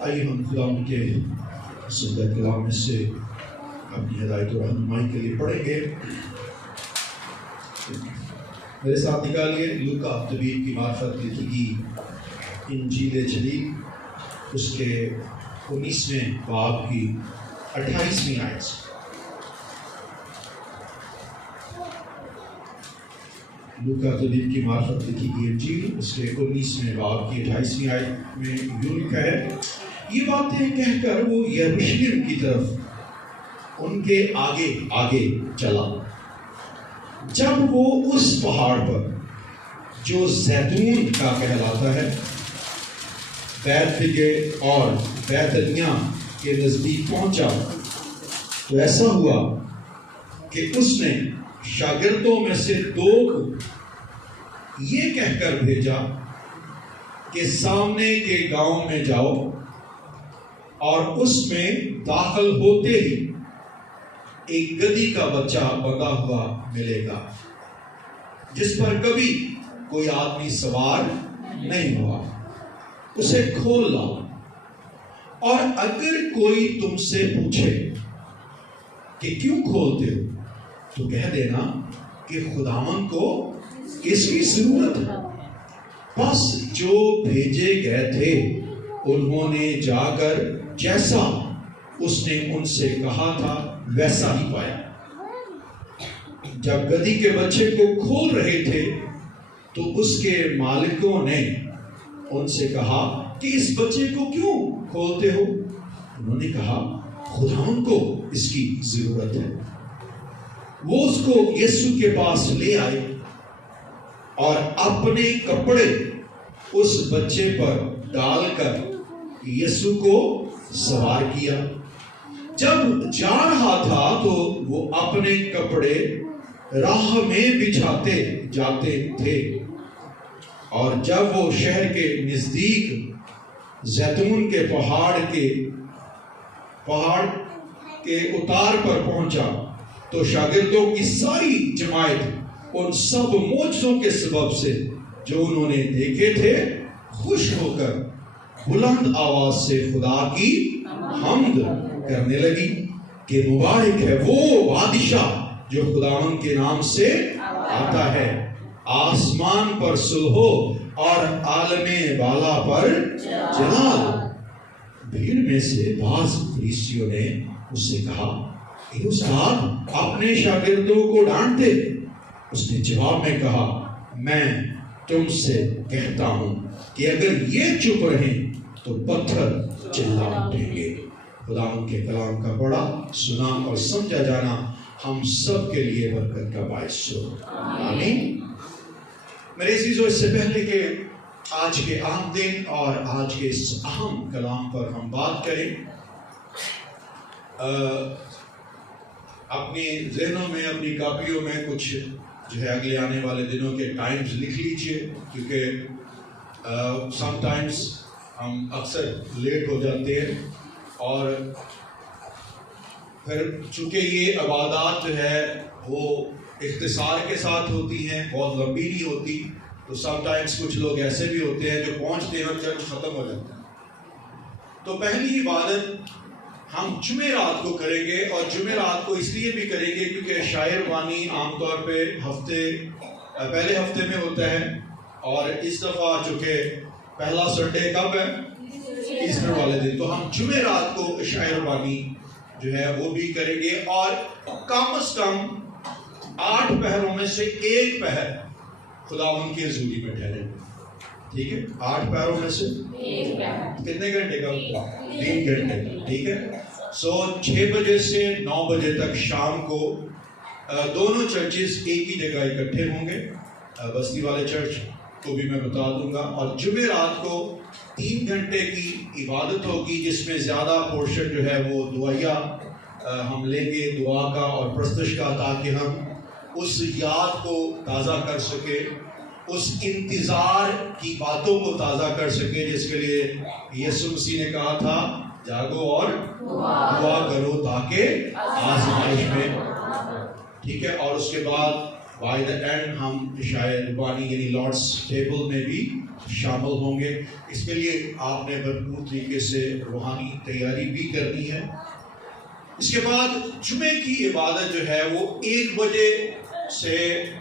آئیے ہم خدا کے سندہ کلام میں سے اپنی ہدایت و رہنمائی کے لیے پڑھیں گے۔ میرے ساتھ نکالیے لوکا طبیب کی معرفت لکھی گئی انجیل جلیل، اس کے 19ویں باب کی 28ویں آیت سے۔ لوکا طبیب کی معرفت لکھی گئی انجیل، اس کے 19ویں باب کی 28ویں آیت میں یوں لکھا ہے، یہ باتیں کہہ کر وہ یروشلم کی طرف ان کے آگے آگے چلا۔ جب وہ اس پہاڑ پر جو زیتون کا کہلاتا ہے، بیت فگے اور بیتنیہ کے نزدیک پہنچا تو ایسا ہوا کہ اس نے شاگردوں میں سے 2 کو یہ کہہ کر بھیجا کہ سامنے کے گاؤں میں جاؤ اور اس میں داخل ہوتے ہی ایک گدھی کا بچہ بندھا ہوا ملے گا، جس پر کبھی کوئی آدمی سوار نہیں ہوا، اسے کھول لاؤ، اور اگر کوئی تم سے پوچھے کہ کیوں کھولتے ہو تو کہہ دینا کہ خداوند کو اس کی ضرورت ہے۔ بس جو بھیجے گئے تھے انہوں نے جا کر جیسا اس نے ان سے کہا تھا ویسا ہی پایا۔ جب گدھی کے بچے کو کھول رہے تھے تو اس کے مالکوں نے ان سے کہا کہ اس بچے کو کیوں کھولتے ہو؟ انہوں نے کہا خداوند کو اس کی ضرورت ہے۔ وہ اس کو یسوع کے پاس لے آئے اور اپنے کپڑے اس بچے پر ڈال کر یسوع کو سوار کیا۔ جب جا رہا تھا تو وہ اپنے کپڑے راہ میں بچھاتے جاتے تھے، اور جب وہ شہر کے نزدیک زیتون کے پہاڑ کے اتار پر پہنچا تو شاگردوں کی ساری جماعت ان سب معجزوں کے سبب سے جو انہوں نے دیکھے تھے خوش ہو کر بلند آواز سے خدا کی حمد کرنے لگی کہ مبارک ہے وہ بادشاہ جو خداوند کے نام سے آتا ہے، آسمان پر صلح اور عالم بالا پر جلال۔ بھیڑ میں سے بعض فریسیوں نے اس سے کہا کہ استاد اپنے شاگردوں کو ڈانٹتے۔ اس نے جواب میں کہا میں تم سے کہتا ہوں کہ اگر یہ چپ رہیں تو پتھر چلا اٹھیں گے۔ خدا ان کے کلام کا پڑھا، سنا اور سمجھا جانا ہم سب کے لیے برکت کا باعث ہو، آمین۔ میرے عزیزو، اس سے پہلے کہ آج کے اہم دن اور آج کے اس اہم کلام پر ہم بات کریں، اپنی ذہنوں میں اپنی کاپیوں میں کچھ جو ہے اگلے آنے والے دنوں کے ٹائمز لکھ لیجئے، کیونکہ سم ٹائمز ہم اکثر لیٹ ہو جاتے ہیں، اور پھر چونکہ یہ عبادات جو ہے وہ اختصار کے ساتھ ہوتی ہیں، بہت لمبی نہیں ہوتی، تو سم ٹائمز کچھ لوگ ایسے بھی ہوتے ہیں جو پہنچتے ہیں اور چل ختم ہو جاتا ہے۔ تو پہلی عبادت ہم جمعرات کو کریں گے، اور جمعرات کو اس لیے بھی کریں گے کیونکہ شاعر بانی عام طور پہ پہلے ہفتے میں ہوتا ہے، اور اس دفعہ چونکہ پہلا سنڈے کب ہے؟ ایسٹر والے دن، تو ہم جمعرات کو شاعر بانی جو ہے وہ بھی کریں گے، اور کم از کم 8 پہروں میں سے 1 پہر خداوند کی حضوری میں ٹھہرے، ٹھیک ہے؟ 8 پہروں میں سے 1 پہر کتنے گھنٹے کا ہوتا ہے؟ 3 گھنٹے، ٹھیک ہے؟ 6 بجے سے 9 بجے تک شام کو دونوں چرچز ایک ہی جگہ اکٹھے ہوں گے، بستی والے چرچ کو بھی میں بتا دوں گا، اور جمعرات کو 3 گھنٹے کی عبادت ہوگی، جس میں زیادہ پورشن جو ہے وہ دعائیہ ہم لیں گے، دعا کا اور پرستش کا، تاکہ ہم اس یاد کو تازہ کر سکے، اس انتظار کی باتوں کو تازہ کر سکے جس کے لیے یسوع مسیح نے کہا تھا جاگو اور دعا کرو تاکہ آزمائش میں، ٹھیک ہے؟ اور اس کے بعد بائی دا اینڈ ہم عشاء ربانی یعنی لارڈس ٹیبل میں بھی شامل ہوں گے. اس کے لیے آپ نے بھرپور طریقے سے روحانی تیاری بھی کرنی ہے. اس کے بعد جمعے کی عبادت جو ہے وہ 1 بجے سے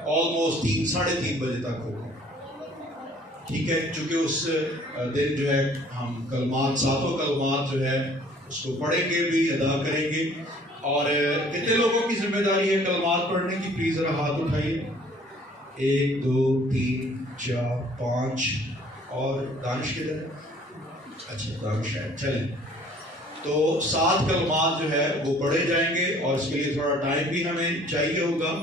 آلموسٹ 3-3:30 بجے تک ہوگی. ٹھیک ہے, چونکہ اس دن جو ہے ہم کلمات 7 کلمات جو ہے اس کو پڑھیں گے بھی, ادا کریں گے. اور کتنے لوگوں کی ذمہ داری ہے کلمات پڑھنے کی؟ پلیز ذرا ہاتھ اٹھائیے. 1 2 3 4 5 اور دانش کدھر ہے؟ اچھا دانش ہے. چلیں, تو 7 کلمات جو ہے وہ پڑھے جائیں گے اور اس کے لیے تھوڑا ٹائم بھی ہمیں چاہیے ہوگا.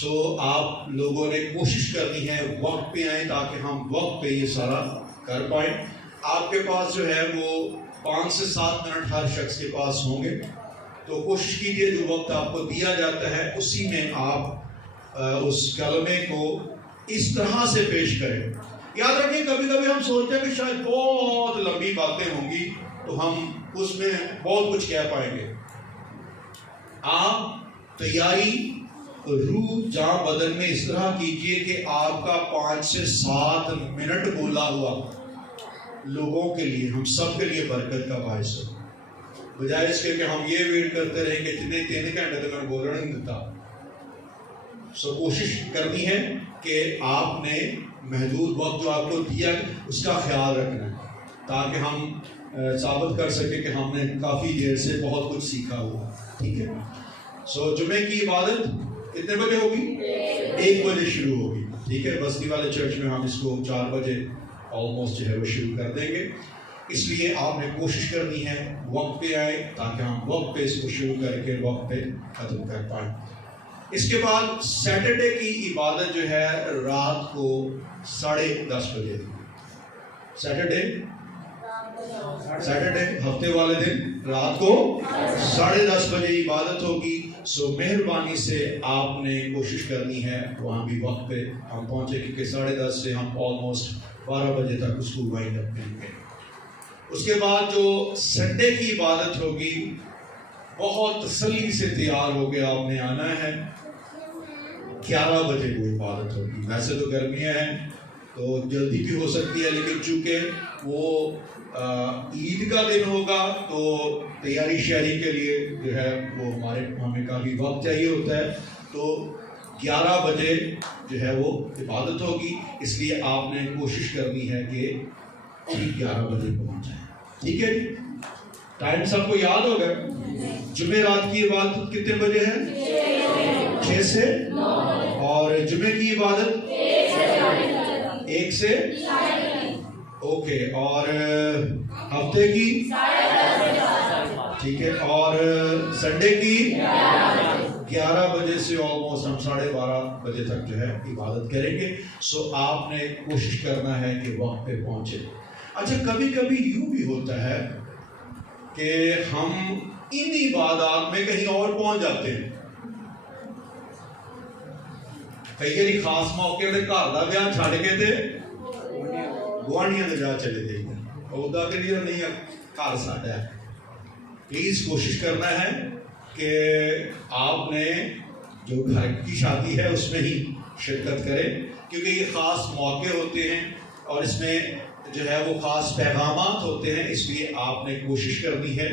سو آپ لوگوں نے کوشش کرنی ہے وقت پہ آئیں تاکہ ہم وقت پہ یہ سارا کر پائیں. آپ کے پاس جو ہے وہ 5 سے 7 منٹ ہر شخص کے پاس ہوں گے, تو کوشش کیجیے جو وقت آپ کو دیا جاتا ہے اسی میں آپ اس کلمے کو اس طرح سے پیش کریں. یاد رکھیں کبھی کبھی ہم سوچتے ہیں کہ شاید بہت لمبی باتیں ہوں گی تو ہم اس میں بہت کچھ کہہ پائیں گے. آپ تیاری روح جاں بدن میں اس طرح کیجئے کہ آپ کا 5 سے 7 منٹ بولا ہوا لوگوں کے لیے, ہم سب کے لیے برکت کا باعث ہو, بجائے اس کے کہ ہم یہ ویٹ کرتے رہیں کہ 3 گھنٹے تک میں بولنا نہیں دیتا. سو کوشش کرنی ہے کہ آپ نے محدود وقت جو آپ کو دیا اس کا خیال رکھنا ہے تاکہ ہم ثابت کر سکیں کہ ہم نے کافی دیر سے بہت کچھ سیکھا ہوا. ٹھیک ہے, سو جمعے کی عبادت کتنے بجے ہوگی؟ 1 بجے شروع ہوگی. ٹھیک ہے, بستی والے چرچ میں ہم اس کو 4 بجے آلموسٹ جو ہے وہ شروع کر دیں گے. اس لیے آپ نے کوشش کرنی ہے وقت پہ آئے تاکہ ہم وقت پہ اس کو شروع کر کے وقت پہ ختم کر پائیں. اس کے بعد سیٹرڈے کی عبادت جو ہے رات کو 10:30 بجے. سیٹرڈے ہفتے والے دن رات کو 10:30 بجے عبادت ہوگی. سو مہربانی سے آپ نے کوشش کرنی ہے وہاں بھی وقت پہ ہم پہنچے, کیونکہ 10:30 سے ہم آلموسٹ 12 بجے تک اس کو وائنڈ اپ کریں گے. اس کے بعد جو سنڈے کی عبادت ہوگی بہت تسلی سے تیار ہو کے آپ نے آنا ہے. 11 بجے وہ عبادت ہوگی. ویسے تو گرمیاں ہیں تو جلدی بھی ہو سکتی ہے, لیکن چونکہ وہ عید کا دن ہوگا تو تیاری شہری کے لیے جو ہے وہ ہمیں کافی وقت چاہیے ہوتا ہے. تو 11 بجے جو ہے وہ عبادت ہوگی. اس لیے آپ نے کوشش کرنی ہے کہ 11 بجے پہنچ جائیں. ٹھیک ہے جی, ٹائم سب کو یاد ہوگا. جمعے رات کی عبادت کتنے بجے ہے؟ 6 سے 9. اور جمعے کی عبادت 1 سے اوکے. اور ہفتے کی 10:30. ٹھیک ہے, اور سنڈے کی 11 بجے سے آلموسٹ ہم 12:30 بجے تک جو ہے عبادت کریں گے. سو آپ نے کوشش کرنا ہے کہ وقت پہ پہنچے. اچھا, کبھی کبھی یوں بھی ہوتا ہے کہ ہم ان عبادات میں کہیں اور پہنچ جاتے ہیں. کئی خاص موقع پہ گھر کا بیاہ چھڈ کے تے گوانڈیاں دے جا چلے گئے. ادا کے لیے نہیں, گھر ساڈا ہے. پلیز کوشش کرنا ہے کہ آپ نے جو گھر کی شادی ہے اس میں ہی شرکت کریں, کیونکہ یہ خاص موقع ہوتے ہیں اور اس میں جو ہے وہ خاص پیغامات ہوتے ہیں. اس لیے آپ نے کوشش کرنی ہے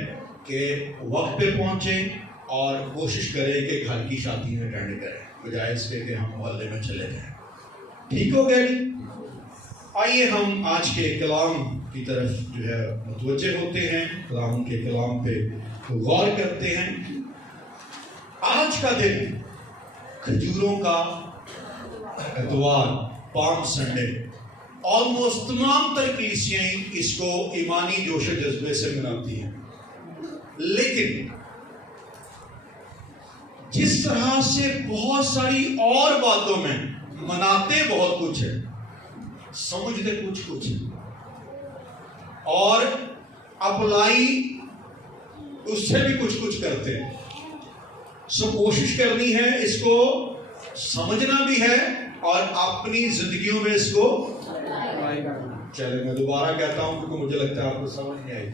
کہ وقت پہ پہنچیں اور کوشش کریں کہ گھر کی شادی میں اٹینڈ کریں بجائے اس کے کہ ہم محلے میں چلے جائیں. ٹھیک ہو گیا جی؟ آئیے ہم آج کے کلام کی طرف جو ہے متوجہ ہوتے ہیں, کلام کے کلام پہ غور کرتے ہیں. آج کا دن کھجوروں کا اتوار, پام سنڈے. آلموسٹ تمام تر کلیسیاں اس کو ایمانی جوش و جذبے سے مناتی ہیں, لیکن جس طرح سے بہت ساری اور باتوں میں مناتے بہت کچھ ہے, سمجھتے کچھ ہے, اور اپلائی اس سے بھی کچھ کرتے ہیں. سو کوشش کرنی ہے اس کو سمجھنا بھی ہے اور اپنی زندگیوں میں اس کو چلے. میں دوبارہ کہتا ہوں کیونکہ مجھے لگتا ہے آپ کو سمجھ نہیں آئی.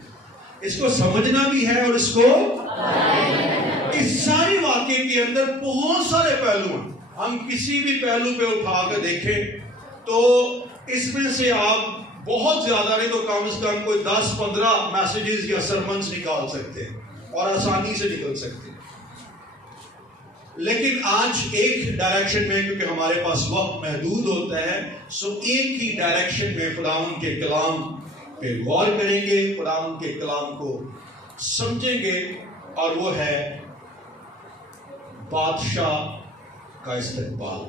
اس کو سمجھنا بھی ہے اور اس کو, اس سارے واقعے کے اندر بہت سارے پہلو ہیں. ہم کسی بھی پہلو پہ اٹھا کر دیکھیں تو اس میں سے آپ بہت زیادہ نہیں تو کم از کم کوئی 10-15 میسیجز یا سرمنز نکال سکتے ہیں اور آسانی سے نکل سکتے ہیں. لیکن آج ایک ڈائریکشن میں، کیونکہ ہمارے پاس وقت محدود ہوتا ہے، سو ایک ہی ڈائریکشن میں خداوند کے کلام پہ غور کریں گے، خداوند کے کلام کو سمجھیں گے، اور وہ ہے بادشاہ کا استقبال.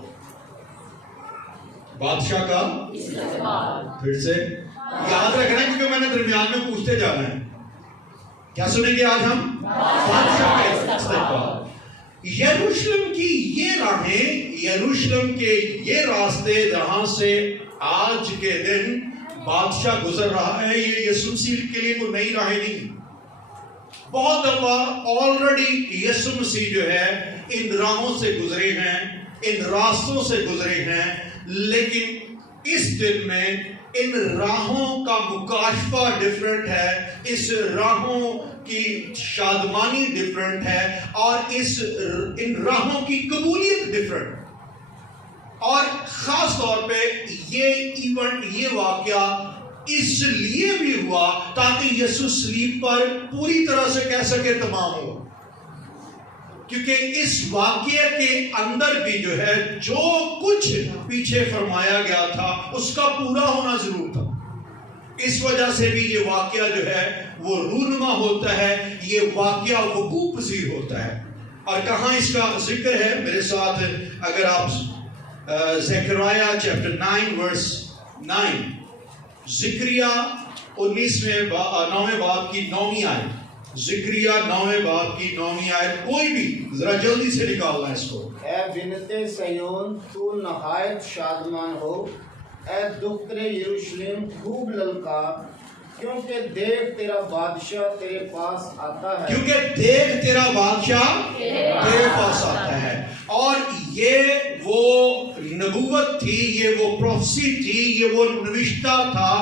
بادشاہ کا استقبال. پھر سے یاد رکھنا ہے کیونکہ میں نے درمیان میں پوچھتے جانا ہے. کیا سنیں گے آج ہم؟ بادشاہ کا استقبال. یروشلم کی یہ راہیں، یروشلم کے یہ راستے جہاں سے آج کے دن بادشاہ گزر رہا ہے، یہ یسوع مسیح کے لیے کوئی نئی راہیں نہیں. بہت دفعہ آلریڈی یسوع مسیح جو ہے ان راہوں سے گزرے ہیں، ان راستوں سے گزرے ہیں، لیکن اس دن میں ان راہوں کا مکاشفہ ڈیفرنٹ ہے، اس راہوں کی شادمانی ڈیفرنٹ ہے، اور ان راہوں کی قبولیت ڈیفرنٹ. اور خاص طور پہ یہ ایونٹ، یہ واقعہ اس لیے بھی ہوا تاکہ یسوع صلیب پر پوری طرح سے کہہ سکے تمام ہوا. کیونکہ اس واقعے کے اندر بھی جو ہے جو کچھ پیچھے فرمایا گیا تھا اس کا پورا ہونا ضرور تھا. اس وجہ سے بھی یہ واقعہ جو ہے وہ رونما ہوتا ہے، یہ واقعہ وقوع پذیر ہوتا ہے. اور کہاں اس کا ذکر ہے میرے ساتھ اگر آپ زکریا چیپٹر 9 ورس 9، زکریا 9ویں باب کی 9ویں آیت، زکریا 9ویں باب کی 9ویں آیت. کوئی بھی ذرا جلدی سے نکالنا ہے اس کو. اے بنت صیون تو نہایت شادمان ہو، اے دختر یروشلم خوب للکار، کیونکہ دیکھ تیرا بادشاہ تیرے پاس آتا ہے. کیونکہ دیکھ تیرا بادشاہ تیرے پاس آتا ہے. اور یہ وہ نبوت تھی، یہ وہ پروفیسی تھی، یہ وہ نوشتہ تھا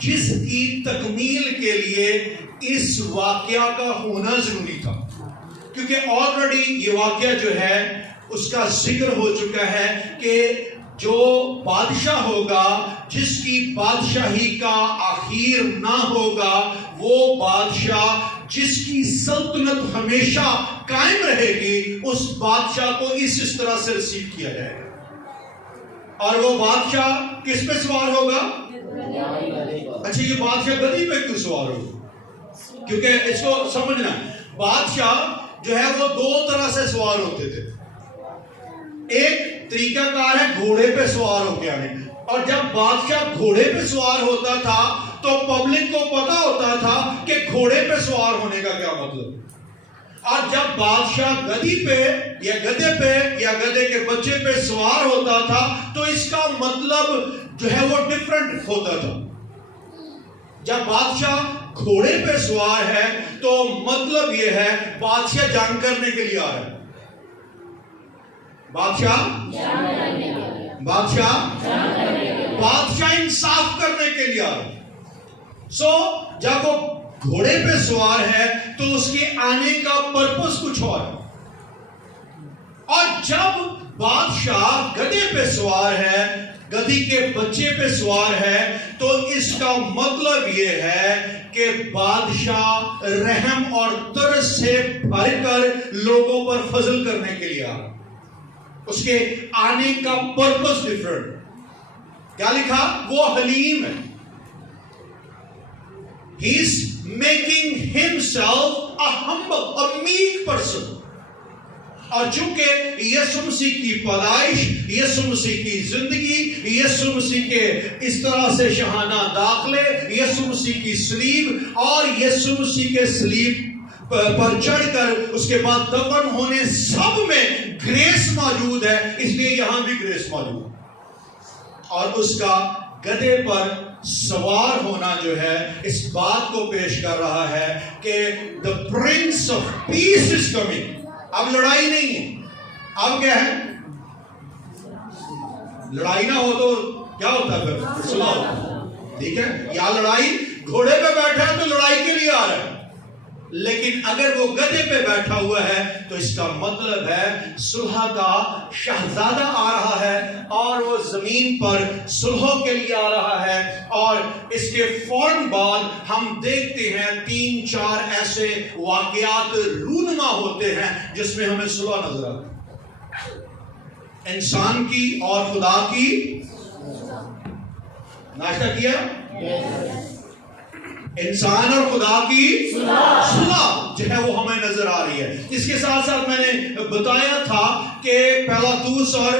جس کی تکمیل کے لیے اس واقعہ کا ہونا ضروری تھا. کیونکہ آلریڈی یہ واقعہ جو ہے اس کا ذکر ہو چکا ہے کہ جو بادشاہ ہوگا، جس کی بادشاہی کا آخر نہ ہوگا، وہ بادشاہ جس کی سلطنت ہمیشہ قائم رہے گی، اس بادشاہ کو اس طرح سے ریسیو کیا جائے گا. اور وہ بادشاہ کس پہ سوار ہوگا؟ اچھا، یہ بادشاہ گدی پہ کیوں سوار ہوگا؟ کیونکہ اس کو سمجھنا، بادشاہ جو ہے وہ دو طرح سے سوار ہوتے تھے. ایک طریقہ کار ہے گھوڑے پہ سوار ہو کے آنے، اور جب بادشاہ گھوڑے پہ سوار ہوتا تھا تو پبلک کو پتا ہوتا تھا کہ گھوڑے پہ سوار ہونے کا کیا مطلب. اور جب بادشاہ گدی پہ یا گدے پہ یا گدے کے بچے پہ سوار ہوتا تھا تو اس کا مطلب جو ہے وہ ڈیفرنٹ ہوتا تھا. جب بادشاہ گھوڑے پہ سوار ہے تو مطلب یہ ہے بادشاہ جنگ کرنے کے لیے آ رہا ہے. بادشاہ انصاف کرنے کے لیے آ رہا ہے. سو جب وہ گھوڑے پہ سوار ہے تو اس کے آنے کا پرپس کچھ اور ہے. اور جب بادشاہ گدے پہ سوار ہے، گدی کے بچے پہ سوار ہے، تو اس کا مطلب یہ ہے کہ بادشاہ رحم اور ترس سے بھر کر لوگوں پر فضل کرنے کے لیے آ رہا ہے. اس کے آنے کا پرپس ڈیفرنٹ. کیا لکھا؟ وہ حلیم ہے. He is making himself a humble, a meek person. اور چونکہ یسوع مسیح کی پیدائش، یسوع مسیح کی زندگی، یسوع مسیح کے اس طرح سے شہانہ داخلے، یسوع مسیح کی صلیب اور یسوع مسیح کے صلیب پر چڑھ کر اس کے بعد دفن ہونے، سب میں گریس موجود ہے. اس لیے یہاں بھی گریس موجود ہے. اور اس کا گدھے پر سوار ہونا جو ہے اس بات کو پیش کر رہا ہے کہ the prince of peace is coming. اب لڑائی نہیں ہے. اب کیا ہے؟ لڑائی نہ ہو تو کیا ہوتا ہے پھر؟ سلام. ٹھیک ہے، یا لڑائی گھوڑے پہ بیٹھا ہے تو لڑائی کے لیے آ رہا ہے. لیکن اگر وہ گدھے پہ بیٹھا ہوا ہے تو اس کا مطلب ہے صلح کا شہزادہ آ رہا ہے اور وہ زمین پر صلحوں کے لیے آ رہا ہے. اور اس کے فوراً بعد ہم دیکھتے ہیں 3-4 ایسے واقعات رونما ہوتے ہیں جس میں ہمیں صلح نظر آتی ہے. انسان کی اور خدا کی. ناشتہ کیا؟ انسان اور خدا کی صلح جو ہے وہ ہمیں نظر آ رہی ہے. اس کے ساتھ ساتھ میں نے بتایا تھا کہ پیلاطوس اور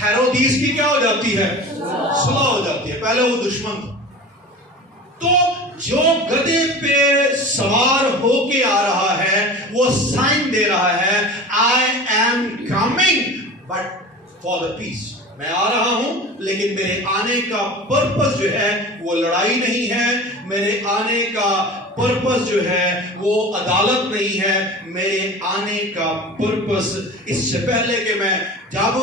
ہیرودیس کی کیا ہو جاتی ہے؟ صلح ہو جاتی ہے. پہلے وہ دشمن تھا. تو جو گدھے پہ سوار ہو کے آ رہا ہے وہ سائن دے رہا ہے I am coming but for the peace. میں آ رہا ہوں لیکن میرے آنے کا پرپس جو ہے وہ لڑائی نہیں ہے. میرے آنے کا پرپس جو ہے وہ عدالت نہیں ہے. میرے آنے کا پرپس اس سے پہلے کہ میں جب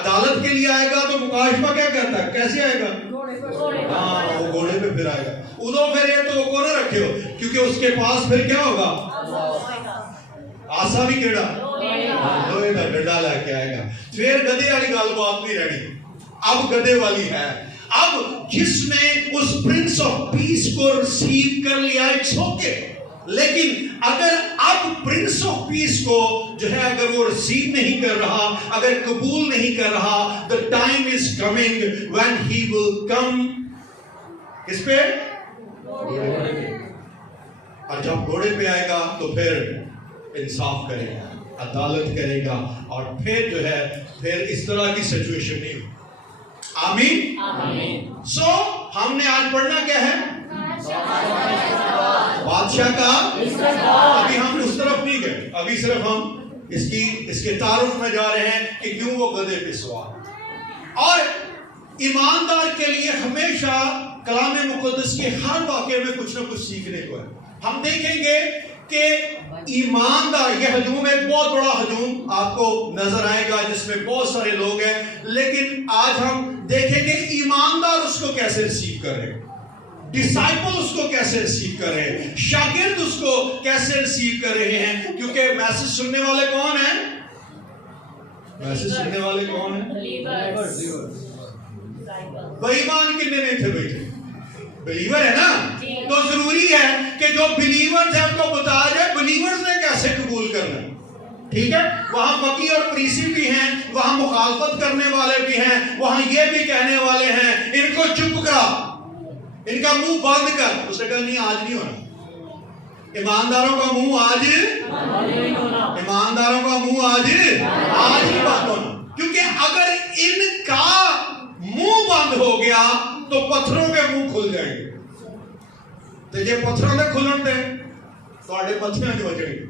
عدالت کے لیے آئے گا تو مکاشفہ کیا کہتا ہے؟ کیسے آئے گا؟ ہاں وہ گھوڑے پہ پھر آئے گا. ادو پھر یہ تو وہ کو نہ رکھے ہو کیونکہ اس کے پاس پھر کیا ہوگا؟ آسا بھی کیڑا لوہے کا ڈنڈا لے کے آئے گا. پھر گدھے والی گل بات نہیں رہی. اب گدھے والی ہے. اب جس نے اس پرنس آف پیس کو ریسیو کر لیا اٹس اوکے. لیکن اگر اب پرنس آف پیس کو جو ہے اگر وہ ریسیو نہیں کر رہا, اگر قبول نہیں کر رہا, the time is coming when he will come کس پہ؟ اور جب گھوڑے پہ آئے گا تو پھر انصاف کرے گا, عدالت کرے گا, اور پھر جو ہے پھر اس طرح کی سچویشن نہیں ہوگی. آمین. سو ہم نے آج پڑھنا کیا ہے؟ بادشاہ کا. ابھی ہم اس طرف نہیں گئے, ابھی صرف ہم اس کے تعارف میں جا رہے ہیں کہ کیوں وہ گدھے پہ سوار. اور ایماندار کے لیے ہمیشہ کلام مقدس کے ہر واقعے میں کچھ نہ کچھ سیکھنے کو ہے. ہم دیکھیں گے کہ ایماندار, یہ ہجوم ایک بہت بڑا ہجوم آپ کو نظر آئے گا جس میں بہت سارے لوگ ہیں, لیکن آج ہم دیکھیں گے ایماندار اس کو کیسے ریسیو کر رہے ہیں, ڈسائپل اس کو کیسے ریسیو کر رہے ہیں, شاگرد اس کو کیسے ریسیو کر رہے ہیں. کیونکہ میسج سننے والے کون ہیں؟ میسج سننے والے کون ہیں؟ بے ایمان کتنے نہیں تھے بیٹھے؟ بلیور ہے نا. تو ضروری ہے کہ جو بلیورز ہیں ان کو بتایا جائے بلیورز نے کیسے قبول کرنا. ٹھیک ہے, وہاں فقیہ اور فریسی بھی ہیں, وہاں مخالفت کرنے والے بھی ہیں, وہاں یہ بھی کہنے والے ہیں ان کو چپ کرا, ان کا منہ بند کر. اس نے کہا نہیں آج نہیں ہونا. ایمانداروں کا منہ آج نہیں بند ہونا. کیونکہ اگر ان کا منہ بند ہو گیا تو پتھروں کے منہ کھل جائیں گے. تو یہ پتھروں کے کھلن دے تھوڑے پتھروں جو بچیں گے,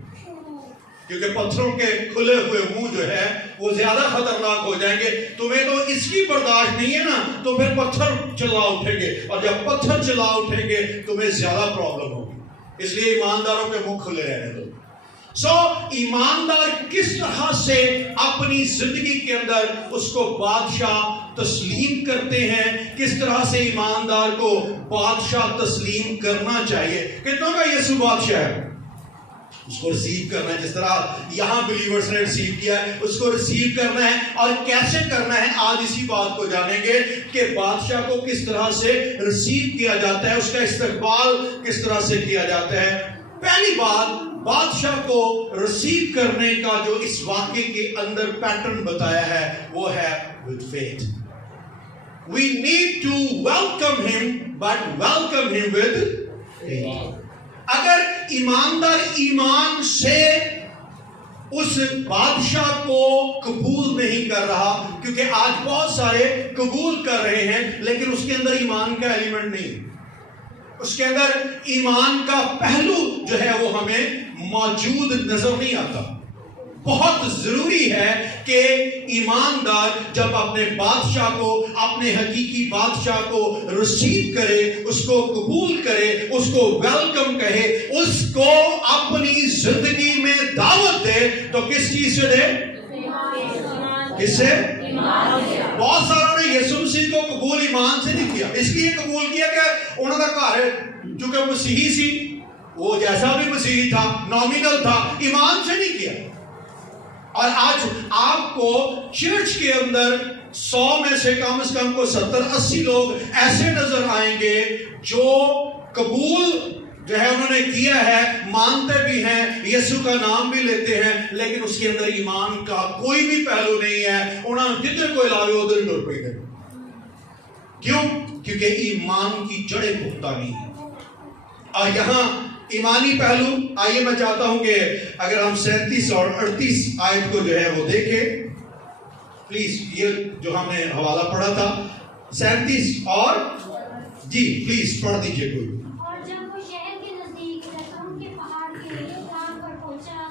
کیونکہ پتھروں کے کھلے ہوئے منہ جو ہے وہ زیادہ خطرناک ہو جائیں گے. تمہیں تو اس کی برداشت نہیں ہے نا, تو پھر پتھر چلا اٹھیں گے, اور جب پتھر چلا اٹھیں گے تمہیں زیادہ پرابلم ہوگی. اس لیے ایمانداروں کے منہ کھلے رہنے دو. سو ایماندار کس طرح سے اپنی زندگی کے اندر اس کو بادشاہ تسلیم کرتے ہیں, کس طرح سے ایماندار کو بادشاہ تسلیم کرنا چاہیے. کتنوں کا یسوع بادشاہ ہے؟ اس کو ریسیو کرنا ہے جس طرح یہاں بلیورز نے ریسیو کیا ہے, اس کو ریسیو کرنا ہے. اور کیسے کرنا ہے آج اسی بات کو جانیں گے کہ بادشاہ کو کس طرح سے ریسیو کیا جاتا ہے, اس کا استقبال کس طرح سے کیا جاتا ہے. پہلی بات, بادشاہ کو ریسیو کرنے کا جو اس واقعے کے اندر پیٹرن بتایا ہے وہ ہے with faith. We need to welcome him, but welcome him with faith. اگر ایماندار ایمان سے اس بادشاہ کو قبول نہیں کر رہا, کیونکہ آج بہت سارے قبول کر رہے ہیں لیکن اس کے اندر ایمان کا ایلیمنٹ نہیں, اس کے اندر ایمان کا پہلو جو ہے وہ ہمیں موجود نظر نہیں آتا. بہت ضروری ہے کہ ایماندار جب اپنے بادشاہ کو, اپنے حقیقی بادشاہ کو ریسیو کرے, اس کو قبول کرے, اس کو ویلکم کہے, اس کو اپنی زندگی میں دعوت دے, تو کس چیز سے دے؟ کس سے؟ بہت ساروں نے یسوع مسیح کو قبول ایمان سے نہیں کیا. اس لیے قبول کیا کہ انہوں نے گھر چونکہ مسیحی سی, وہ جیسا بھی مسیحی تھا نامینل تھا, ایمان سے نہیں کیا. اور آج آپ کو چرچ کے اندر 100 میں سے کم از کم کو 70-80 لوگ ایسے نظر آئیں گے جو قبول جو ہے انہوں نے کیا ہے, مانتے بھی ہیں, یسوع کا نام بھی لیتے ہیں, لیکن اس کے اندر ایمان کا کوئی بھی پہلو نہیں ہے. انہوں نے جدھر کو علاوے ادھر ٹر پہ گئے. کیوں؟ کیونکہ ایمان کی جڑیں پختہ نہیں ہیں. اور یہاں ایمانی پہلو, آئیے میں چاہتا ہوں کہ اگر ہم 37 اور 38 آیت کو جو ہے وہ دیکھیں پلیز. یہ جو ہم نے حوالہ پڑھا تھا 37 اور جی پلیز پڑھ دیجئے کوئی. اور جب وہ شہر کے نزدیک زیتون کے پہاڑ کے ڈھال پر پہنچا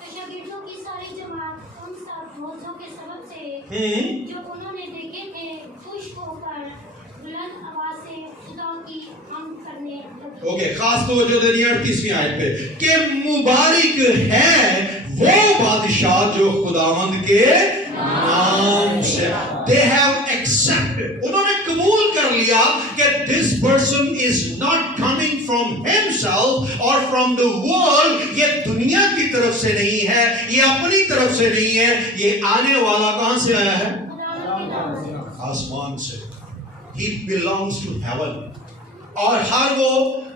تو شاگردوں کی ساری جماعت ان سب موضوع کے سبب سے جو انہوں نے دیکھے تھے خوش ہو کر بلند آواز سے خدا کی حمد کرنے لگے. اوکے, خاص توجہ دینی 38ویں آیت پہ کہ مبارک ہے وہ بادشاہ جو خداوند کے نام سے. They have accepted, انہوں نے قبول کر لیا کہ this person is not coming from himself or from the world. یہ دنیا کی طرف سے نہیں ہے, یہ اپنی طرف سے نہیں ہے, یہ آنے والا کہاں سے آیا ہے؟ آسمان سے. He belongs to heaven. اور ہر وہ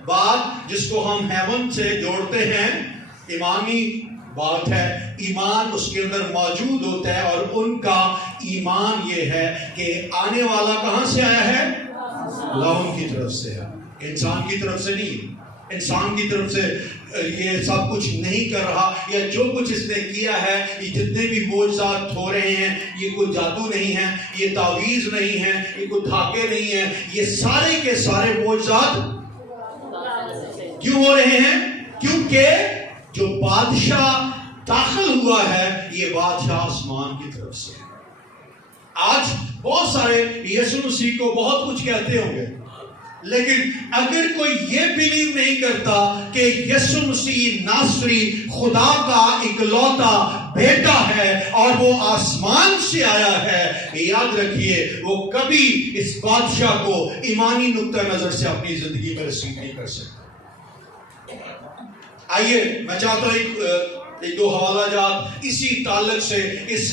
بات جس کو ہم ہیون سے جوڑتے ہیں ایمانی بات ہے, ایمان اس کے اندر موجود ہوتا ہے. اور ان کا ایمان یہ ہے کہ آنے والا کہاں سے آیا ہے؟ اللہ کی طرف سے ہے, انسان کی طرف سے نہیں. انسان کی طرف سے یہ سب کچھ نہیں کر رہا, یا جو کچھ اس نے کیا ہے, یہ جتنے بھی معجزات ہو رہے ہیں, یہ کوئی جادو نہیں ہے, یہ تعویذ نہیں ہے, یہ کوئی دھاکے نہیں ہے. یہ سارے کے سارے معجزات کیوں ہو رہے ہیں؟ کیونکہ جو بادشاہ داخل ہوا ہے یہ بادشاہ آسمان کی طرف سے. آج بہت سارے یسوع مسیح کو بہت کچھ کہتے ہوں گے, لیکن اگر کوئی یہ بیلیو نہیں کرتا کہ یسوع مسیح ناصری خدا کا اکلوتا بیٹا ہے اور وہ آسمان سے آیا ہے, یاد رکھیے وہ کبھی اس بادشاہ کو ایمانی نقطہ نظر سے اپنی زندگی میں رسید نہیں کر سکتا. آئیے میں چاہتا ہوں ایک دو حوالہ جات اسی تعلق سے اس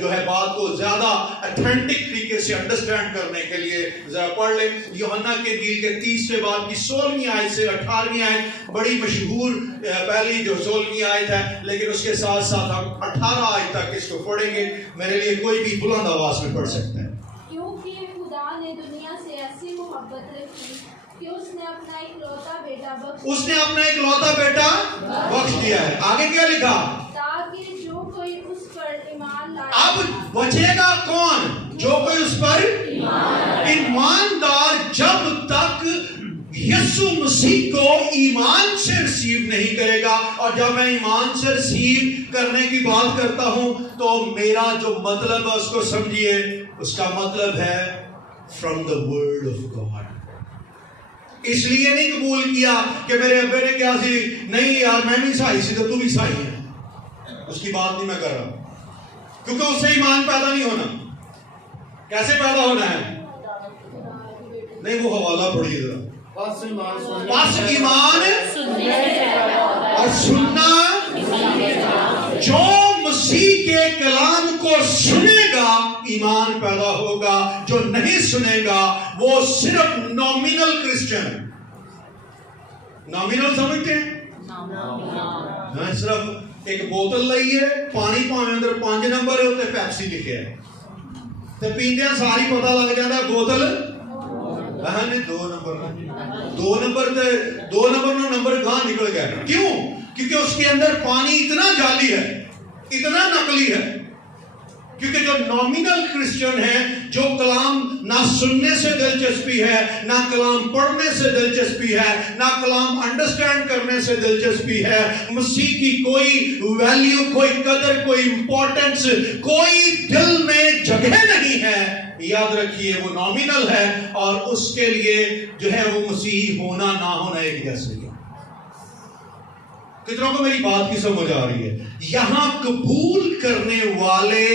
جو ہے بات کو زیادہ اتھینٹک طریقے سے انڈرسٹینڈ کرنے کے لیے ذرا پڑھ لیں. یوحنا کے انجیل کے 30ویں باب کی 16ویں آیت سے 18ویں آیت, بڑی مشہور پہلی جو 16ویں آیت ہے, لیکن اس کے ساتھ ساتھ ہم 18 آیت تک اس کو پڑھیں گے. میرے لیے کوئی بھی بلند آواز میں پڑھ سکتا ہے. کیونکہ خدا نے دنیا سے ایسی محبت رکھی کہ اس نے اپنا اکلوتا بیٹا بخش دیا ہے. آگے کیا لکھا؟ تاکہ جو کوئی اس پر ایمان لائے. اب بچے گا کون؟ جو کوئی اس پر ایماندار جب تک یسوع مسیح کو ایمان سے ریسیو نہیں کرے گا. اور جب میں ایمان سے ریسیو کرنے کی بات کرتا ہوں تو میرا جو مطلب ہے اس کو سمجھیے, اس کا مطلب ہے from the word of God. اس لیے نہیں قبول کیا کہ میرے ابے نے کیا سی, نہیں یار میں بھی عیسائی سی تو بھی عیسائی ہے, اس کی بات نہیں میں کر رہا, کیونکہ اس سے ایمان پیدا نہیں ہونا. کیسے پیدا ہونا ہے؟ نہیں وہ حوالہ پڑھیے ذرا. بس ایمان اور سننا, جو مسیح کے کلام کو سنے گا ایمان پیدا ہوگا, جو نہیں سنے گا وہ صرف نامینل کرسچن. نامینل سمجھتے ہیں؟ میں صرف ایک بوتل لئی ہے, پانی پانے اندر 5 نمبر ہوتے, پیپسی لکھے ہے تے پیندے ساری پتہ لگ جاتا ہے بوتل نہیں 2 نمبر نمبر کہاں نکل گیا. کیوں؟ کیونکہ اس کے اندر پانی اتنا جعلی ہے, اتنا نقلی ہے. کیونکہ جو نامینل کرسچن ہیں, جو کلام نہ سننے سے دلچسپی ہے, نہ کلام پڑھنے سے دلچسپی ہے, نہ کلام انڈرسٹینڈ کرنے سے دلچسپی ہے, مسیح کی کوئی ویلیو, کوئی قدر, کوئی امپورٹنس, کوئی دل میں جگہ نہیں ہے, یاد رکھیے وہ نامینل ہے. اور اس کے لیے جو ہے وہ مسیحی ہونا نہ ہونا ایک جیسے. کتنوں کو میری بات کی سمجھ آ رہی ہے؟ یہاں قبول کرنے والے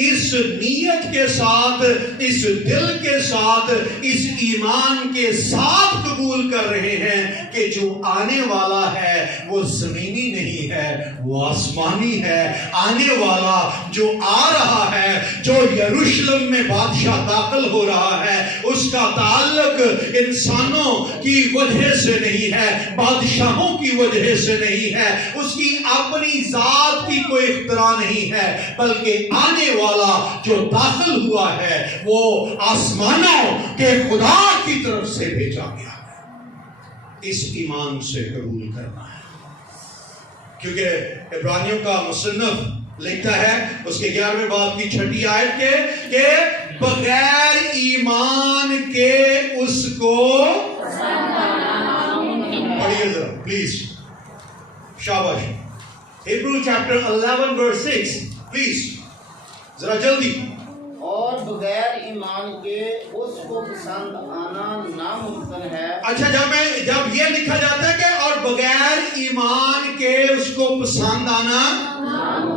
اس نیت کے ساتھ، اس دل کے ساتھ، اس ایمان کے ساتھ قبول کر رہے ہیں کہ جو آنے والا ہے وہ زمینی نہیں ہے، وہ آسمانی ہے۔ آنے والا جو آ رہا ہے، جو یروشلم میں بادشاہ داخل ہو رہا ہے، اس کا تعلق انسانوں کی وجہ سے نہیں ہے، بادشاہوں کی وجہ سے نہیں ہے، اس کی اپنی ذات کی کوئی اختراع نہیں ہے، بلکہ آنے والا جو داخل ہوا ہے وہ آسمانوں کے خدا کی طرف سے بھیجا گیا ہے۔ اس ایمان سے قبول کرنا ہے، کیونکہ عبرانیوں کا مصنف لکھتا ہے اس کے 11ویں باب کی 6 آیت کے کہ بغیر ایمان کے اس کو پڑھیے ذرا پلیز، شاباش، ہیبرو چیپٹر 11 verse 6 پلیز ذرا جلدی۔ اور بغیر ایمان کے اس کو پسند آنا ناممکن ہے۔ اچھا، جب یہ لکھا جاتا ہے کہ اور بغیر ایمان کے اس کو پسند آنا،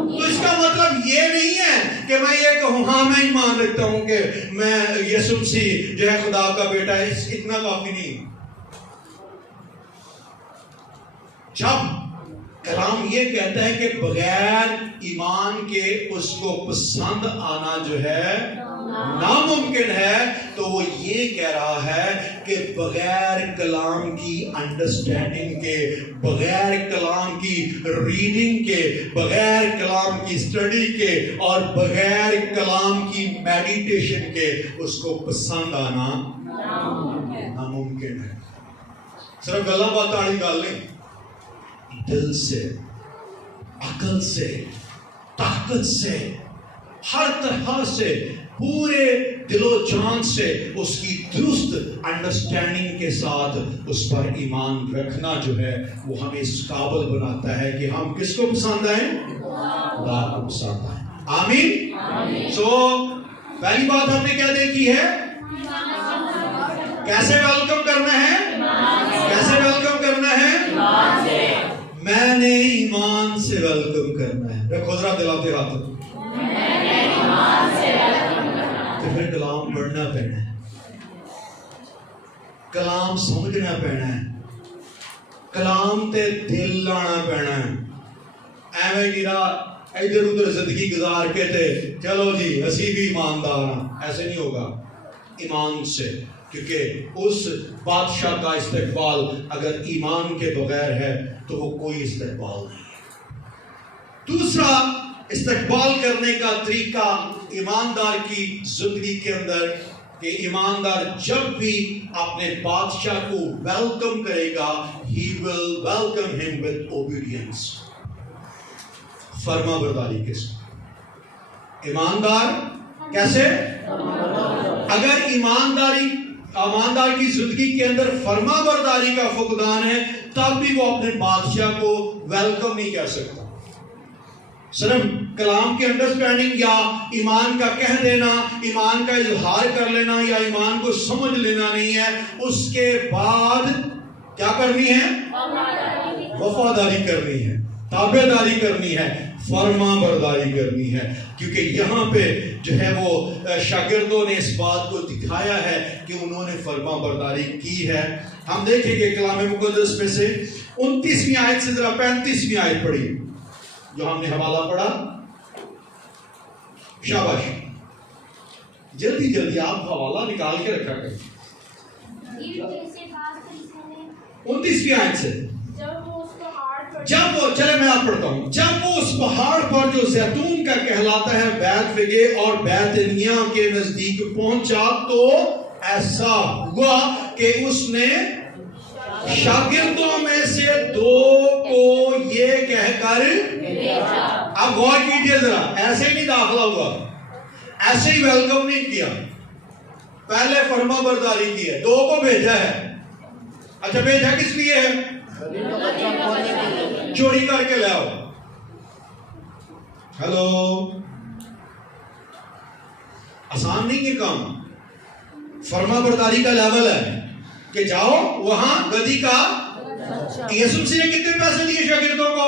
تو اس کا مطلب یہ نہیں ہے کہ میں یہ کہوں ہاں میں ایمان رکھتا ہوں کہ میں یسوع مسیح جو ہے خدا کا بیٹا ہے، اتنا کافی نہیں۔ جب کلام یہ کہتا ہے کہ بغیر ایمان کے اس کو پسند آنا جو ہے ناممکن ہے، تو وہ یہ کہہ رہا ہے کہ بغیر کلام کی انڈرسٹینڈنگ کے، بغیر کلام کی ریڈنگ کے، بغیر کلام کی اسٹڈی کے اور بغیر کلام کی میڈیٹیشن کے اس کو پسند آنا ناممکن ہے۔ صرف گلا بات آڑی گل نہیں، دل سے، عقل سے، طاقت سے، ہر طرح سے، پورے دل و جان سے اس کی درست انڈرسٹینڈنگ کے ساتھ اس پر ایمان رکھنا جو ہے وہ ہمیں اس قابل بناتا ہے کہ ہم کس کو پسند آئیں؟ خدا کو پسند آئیں۔ آمین۔ سو پہلی بات ہم نے کیا دیکھی ہے؟ کیسے ویلکم کرنا ہے؟ کیسے ویلکم کرنا ہے؟ میں نے ایمان سے ویلکم کرنا ہے۔ رکھو ذرا دلاتے ہاتھ، تو پھر کلام پڑھنا پینا ہے، کلام سمجھنا پینا ہے، کلام تے دل لانا پینا ہے۔ ایویں نہیں رہا ادھر ادھر زندگی گزار کے تے چلو جی اسی بھی ایماندار ہیں، ایسے نہیں ہوگا۔ ایمان سے، کیونکہ اس بادشاہ کا استقبال اگر ایمان کے بغیر ہے تو وہ کوئی استقبال نہیں ہے۔ دوسرا استقبال کرنے کا طریقہ ایماندار کی زندگی کے اندر کہ ایماندار جب بھی اپنے بادشاہ کو ویلکم کرے گا he will welcome him with obedience، فرما برداری کے ساتھ۔ ایماندار کیسے؟ اگر ایماندار کی زندگی کے اندر فرما برداری کا فقدان ہے تب بھی وہ اپنے بادشاہ کو ویلکم نہیں کر سکتا۔ صرف کلام کی انڈرسٹینڈنگ یا ایمان کا کہہ دینا، ایمان کا اظہار کر لینا یا ایمان کو سمجھ لینا نہیں ہے، اس کے بعد کیا کرنی ہے؟ وفاداری کرنی ہے، تابع داری کرنی ہے، فرما برداری کرنی ہے، کیونکہ یہاں پہ جو ہے وہ شاگردوں نے اس بات کو دکھایا ہے کہ انہوں نے فرما برداری کی ہے۔ ہم دیکھیں گے کلام مقدس میں سے 29ویں آیت سے ذرا 35ویں آیت پڑھی جو ہم نے حوالہ پڑھا۔ شاباش، جلدی جلدی آپ حوالہ نکال کے رکھا کریں۔ 29ویں آیت سے جب وہ، چلے میں آپ پڑھتا ہوں، جب وہ اس پہاڑ پر جو زیتون کا کہلاتا ہے بیت فگے اور بیت عنیہ کے نزدیک پہنچا تو ایسا ہوا کہ اس نے شاگردوں میں سے 2 کو یہ کہہ کر، اب غور کیجئے ذرا، ایسے ہی نہیں داخلہ ہوا، ایسے ہی ویلکم نہیں کیا، پہلے فرما برداری کی ہے، 2 کو بھیجا ہے۔ اچھا بھیجا کس لیے ہے؟ چوری کر کے لے آؤ۔ ہیلو، آسان نہیں یہ کام، فرما برداری کا لیول ہے کہ جاؤ وہاں گدی کا۔ یسوع مسیح نے کتنے پیسے دیے شاگردوں کو؟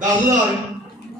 10,000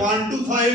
1 to 5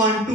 1 to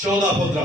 14:15,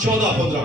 14:15,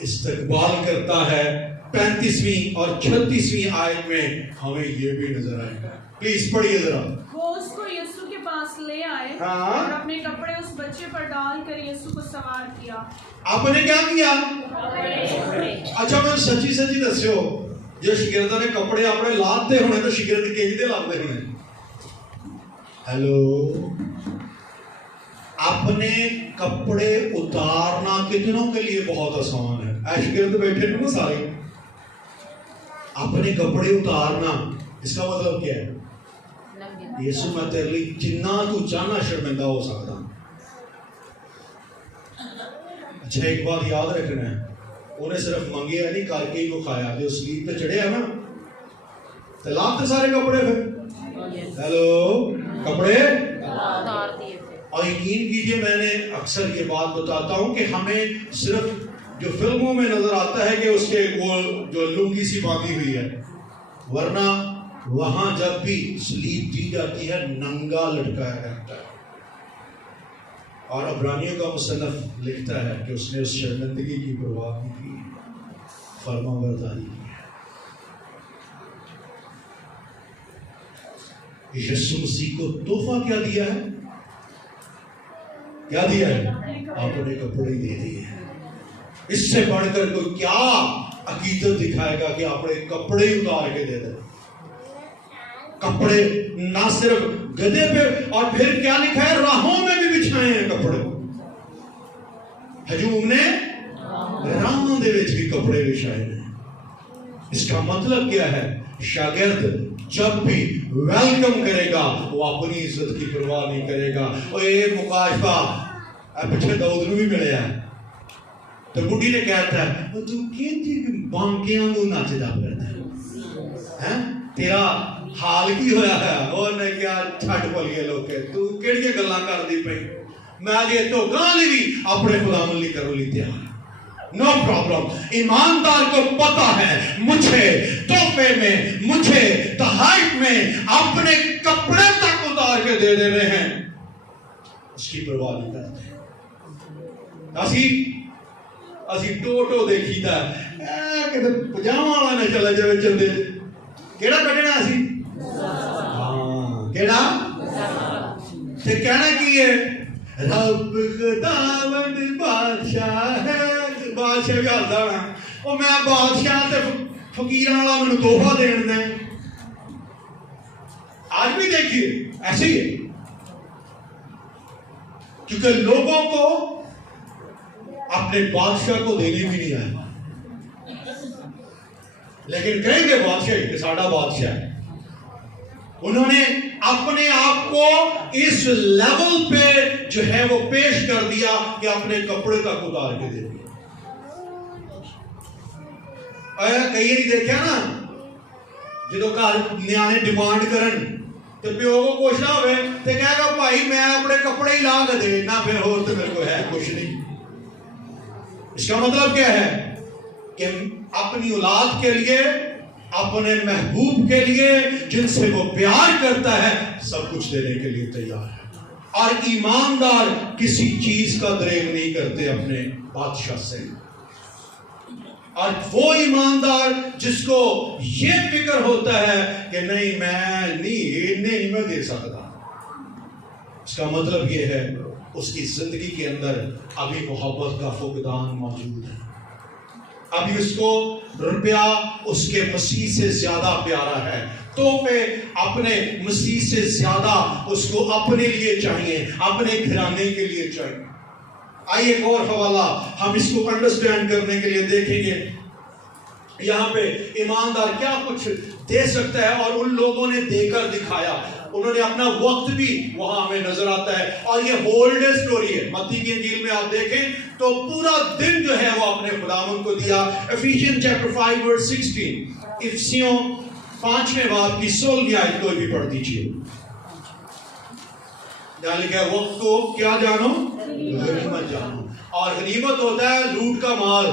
استقبال کرتا ہے 35ویں اور 36ویں آیت میں ہمیں یہ بھی نظر آئے گا. پلیز پڑھیے ذرا. وہ اس کو یسوع کے پاس لے آئے ہاں. اور اپنے کپڑے اس بچے پر ڈال کر یسوع کو سوار کیا. آپ نے کیا کیا؟ اچھا میں سچی سچی دسو جو شاگرداں نے کپڑے اپنے لاتے ہونے تو شاگرد کیجدے لاتے ہونے. ہیلو. اپنے کپڑے اتارنا کتنوں کے لیے بہت آسان ہے. شاگرد بیٹھے نا سارے. اپنے کپڑے اتارنا اس کا مطلب کیا ہے؟ یسوع میں تیرے لیے جنہ تو چاہنا شرمندہ ہو سکتا. اچھا ایک بات یاد رکھنا ہے, انہیں صرف منگیا نہیں کر کے ہی وہ کھایا. جو سلیب پہ چڑھے ہیں نا تو لاتے سارے کپڑے پھر. ہیلو. کپڑے اتار دیے. اور یقین کیجئے میں نے اکثر یہ بات بتاتا ہوں کہ ہمیں صرف جو فلموں میں نظر آتا ہے کہ اس کے وہ جو لنگی سی باندھی ہوئی ہے, ورنہ وہاں جب بھی سلیب دی جاتی ہے ننگا لٹکایا جاتا ہے. اور عبرانیوں کا مصنف لکھتا ہے کہ اس نے اس شرمندگی کی پرواہ نہیں کی, فرما برداری کی. یسوع مسیح کو تحفہ کیا دیا ہے؟ کیا دیا ہے؟ اپنے کپڑے دے دیے. اس سے بڑھ کر کوئی کیا عقیدت دکھائے گا کہ اپنے کپڑے اتار کے دے دے. کپڑے نہ صرف گدے پہ, اور پھر کیا لکھا ہے, راہوں میں بھی بچھائے ہیں کپڑے. ہجوم نے راہوں دے وچ بھی کپڑے بچھائے ہیں. اس کا مطلب کیا ہے؟ شاگرد جب بھی ویلکم کرے گا وہ اپنی عزت کی پرواہ نہیں کرے گا. اور یہ مکاشفہ پیچھے داؤد نو بھی ملیا ہے تو بڈھی نے کہتا ہے تو کینتی بانکیاں نو نچدا پھردا ہے, تیرا حال کی ہویا ہے؟ اور نے کیا چھٹ پلیے لوگ تو کیڑیاں گلاں کردی پئی, میں یہ تو گالی بھی اپنے خدا ملی کرو لی تیار. No problem. ایماندار کو پتا ہے مجھے تحفے میں, مجھے تحائف میں اپنے کپڑے تک اتار کے دے دینے ہیں, اس کی پرواہ نہیں کرتے. اسی ٹوٹو دیکھی تھا کہ پجامہ والا نے چلا جائے چلے کیڑا کٹنا اسی. ہاں کیڑا تے کہنا کی ہے رب خداوند بادشاہ ہے. بادشاہ بھی ہلدا ہونا او میں بادشاہ تے فقیراں والا مینوں تحفہ دین دے. آج بھی دیکھیے ایسے ہی ہے, کیونکہ لوگوں کو اپنے بادشاہ کو دینے بھی نہیں آئے, لیکن کہیں گے بادشاہ کہ ساڈا بادشاہ ہے. انہوں نے اپنے آپ کو اس لیول پہ جو ہے وہ پیش کر دیا کہ اپنے کپڑے تک اتار کے دے دیا. کئی نہیں دیکھا نا جدو گھر نیانے ڈیمانڈ کرن تو پیو کو کچھ نہ ہوئے تو کہے گا بھائی میں اپنے کپڑے ہی لا کے دے نہ, پھر اور تو میرے کو ہے کچھ نہیں. اس کا مطلب کیا ہے کہ اپنی اولاد کے لیے, اپنے محبوب کے لیے جن سے وہ پیار کرتا ہے, سب کچھ دینے کے لیے تیار ہے. اور ایماندار کسی چیز کا دریغ نہیں کرتے اپنے بادشاہ سے. اور وہ ایماندار جس کو یہ فکر ہوتا ہے کہ نہیں میں دے سکتا, اس کا مطلب یہ ہے اس کی زندگی کے اندر ابھی محبت کا فقدان موجود ہے. ابھی اس کو روپیہ اس کے مسیح سے زیادہ پیارا ہے, تحفے اپنے مسیح سے زیادہ اس کو اپنے لیے چاہیے, اپنے گھرانے کے لیے چاہیے. آئیے ایک اور حوالہ ہم اس کو انڈرسٹینڈ کرنے کے لیے دیکھیں گے. یہاں پہ ایماندار کیا کچھ دے سکتا ہے, اور ان لوگوں نے دے کر دکھایا. انہوں نے اپنا وقت بھی وہاں ہمیں نظر آتا ہے, اور یہ ہول ڈے سٹوری ہے. متی کی انجیل میں آپ دیکھیں تو پورا دن جو ہے وہ اپنے خداوند کو دیا. Ephesians chapter 5 verse 16, افسیوں 5ویں باب کی 16ویں آیت کوئی بھی پڑھ دیجیے. جہاں لکھا ہے وقت کو کیا جانو, غنیمت جانو. اور غنیمت ہوتا ہے لوٹ کا مال.